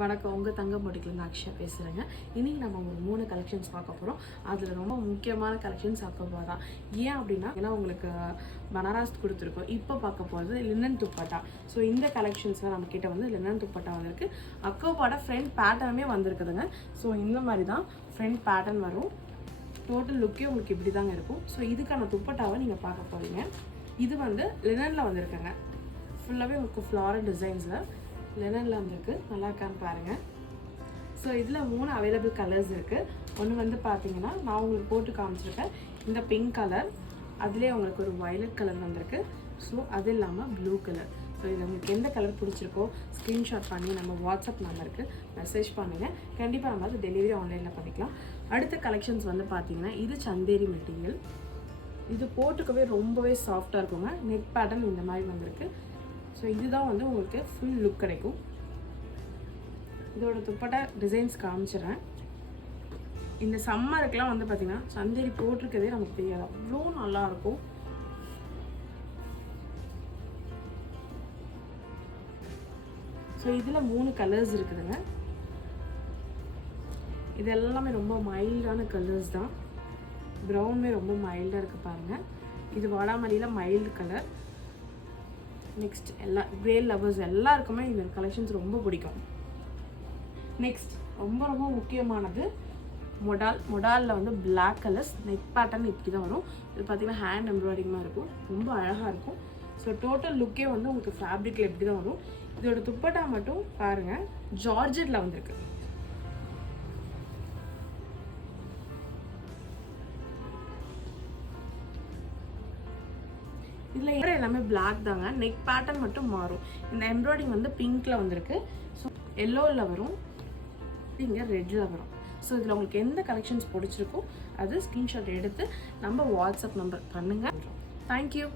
வணக்கம், உங்கள் தங்க போட்டிக்கிலேருந்து அக்ஷயா பேசுகிறேங்க. இன்றைக்கி நம்ம ஒரு 3 கலெக்ஷன்ஸ் பார்க்க போகிறோம். அதில் ரொம்ப முக்கியமான கலெக்ஷன்ஸ் அக்கோபா தான். ஏன் அப்படின்னா, ஏன்னா உங்களுக்கு பனாரஸ் கொடுத்துருக்கோம். இப்போ பார்க்க போகிறது லினன் துப்பட்டா. ஸோ இந்த கலெக்ஷன்ஸ்லாம் நம்மக்கிட்ட வந்து லினன் துப்பட்டா வந்திருக்கு. அக்கோபாவோட ஃப்ரண்ட் பேட்டர்னுமே வந்திருக்குதுங்க. ஸோ இந்த மாதிரி தான் ஃப்ரண்ட் பேட்டர்ன் வரும். டோட்டல் லுக்கே உங்களுக்கு இப்படி தாங்க இருக்கும். ஸோ இதுக்கான துப்பட்டாவை நீங்கள் பார்க்க போகிறீங்க. இது வந்து லினனில் வந்திருக்குங்க. ஃபுல்லாகவே உங்களுக்கு ஃப்ளாரல் டிசைன்ஸில் லெனனில் வந்துருக்கு. நல்லா இருக்கான்னு பாருங்கள். ஸோ இதில் 3 அவைலபிள் கலர்ஸ் இருக்குது. ஒன்று வந்து பார்த்தீங்கன்னா நான் உங்களுக்கு போட்டு காமிச்சிருக்கேன் இந்த பிங்க் கலர், அதுலேயே உங்களுக்கு ஒரு வயலட் கலர் வந்திருக்கு. ஸோ அது இல்லாமல் ப்ளூ கலர். ஸோ இது உங்களுக்கு எந்த கலர் பிடிச்சிருக்கோ ஸ்க்ரீன்ஷாட் பண்ணி நம்ம வாட்ஸ்அப் நம்பருக்கு மெசேஜ் பண்ணுங்கள். கண்டிப்பாக நம்ம அது டெலிவரி ஆன்லைனில் பண்ணிக்கலாம். அடுத்த கலெக்ஷன்ஸ் வந்து பார்த்தீங்கன்னா இது சந்தேரி மெட்டீரியல். இது போட்டுக்கவே ரொம்பவே சாஃப்டாக இருக்குங்க. நெக் பேட்டர்ன் இந்த மாதிரி வந்திருக்கு. ஸோ இதுதான் வந்து உங்களுக்கு ஃபுல் லுக் கிடைக்கும். இதோட துப்பட்டா டிசைன்ஸ் காமிச்சிடுறேன். இந்த சம்மருக்குலாம் வந்து பார்த்திங்கன்னா சந்தேரி போட்டிருக்கதே நமக்கு தெரியாது, அவ்வளோ நல்லாயிருக்கும். ஸோ இதில் 3 கலர்ஸ் இருக்குதுங்க. இது எல்லாமே ரொம்ப மைல்டான கலர்ஸ் தான். ப்ரௌனுமே ரொம்ப மைல்டாக இருக்குது பாருங்கள். இது வாடாமல்லியில் மைல்டு கலர். நெக்ஸ்ட் எல்லா கிரே லவர்ஸ் எல்லாருக்குமே இந்த கலெக்ஷன்ஸ் ரொம்ப பிடிக்கும். நெக்ஸ்ட் ரொம்ப ரொம்ப முக்கியமானது மொடாலில் வந்து பிளாக் கலர்ஸ். நெக் பேட்டர்ன் இப்படி தான் வரும். இது பார்த்திங்கன்னா ஹேண்ட் எம்ப்ராய்டிங்காக இருக்கும், ரொம்ப அழகாக இருக்கும். ஸோ டோட்டல் லுக்கே வந்து உங்களுக்கு ஃபேப்ரிக்கில் எப்படி தான் வரும். இதோட துப்பட்டா மட்டும் பாருங்கள், ஜார்ஜெட்டில் வந்திருக்கு. இதில் எல்லாமே பிளாக் தாங்க. நெக் பேட்டர்ன் மட்டும் மாறும். இந்த எம்ப்ராய்டிங் வந்து பிங்க்கில் வந்திருக்கு. ஸோ எல்லோவில் வரும், இங்கே ரெட்டில் வரும். ஸோ இதில் உங்களுக்கு எந்த கலெக்ஷன்ஸ் பிடிச்சிருக்கோ அது ஸ்க்ரீன்ஷாட் எடுத்து நம்ம வாட்ஸ்அப் நம்பர் பண்ணுங்கள். தேங்க்யூ.